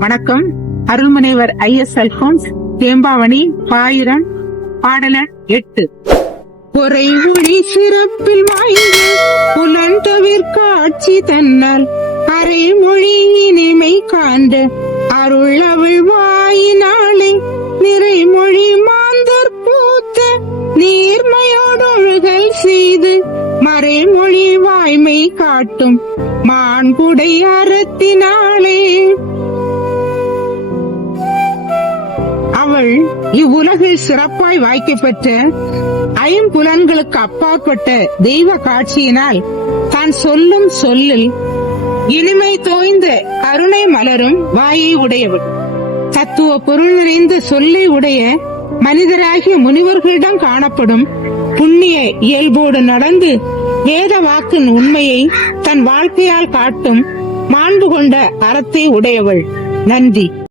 வணக்கம். அருள்முனைவர் I S Alphons Thembavani பாயிரம் பாடலன் எட்டு. பொறைமொழி சிறப்பில் வாய்ந்த புலன்தவிர் காட்சி தன்னால் அரைமொழி இனிமை காண்ட அருள் அவள் வாயினாலே நிறைமொழி மாந்தர் பூத்த நீர்மையோடொழுகல் செய்து மறைமொழி வாய்மை காட்டும் மான்புடை அறத்தினாலே அவள் இவ்வுலகில் சிறப்பாய் வாய்க்கப்பெற்ற ஐம்புலன்களுக்கு அப்பாற்பட்ட தெய்வ காட்சியினால் தான் சொல்லும் சொல்லில் இனிமை தோய்ந்த கருணை மலரும் வாயை உடையவள். தத்துவ பொருள் நிறைந்த சொல்லை உடைய மனிதராகிய முனிவர்களிடம் காணப்படும் புண்ணிய இயல்போடு நடந்து வேத வாக்கின் உண்மையை தன் வாழ்க்கையால் காட்டும் மாண்பு கொண்ட அறத்தை உடையவள். நன்றி.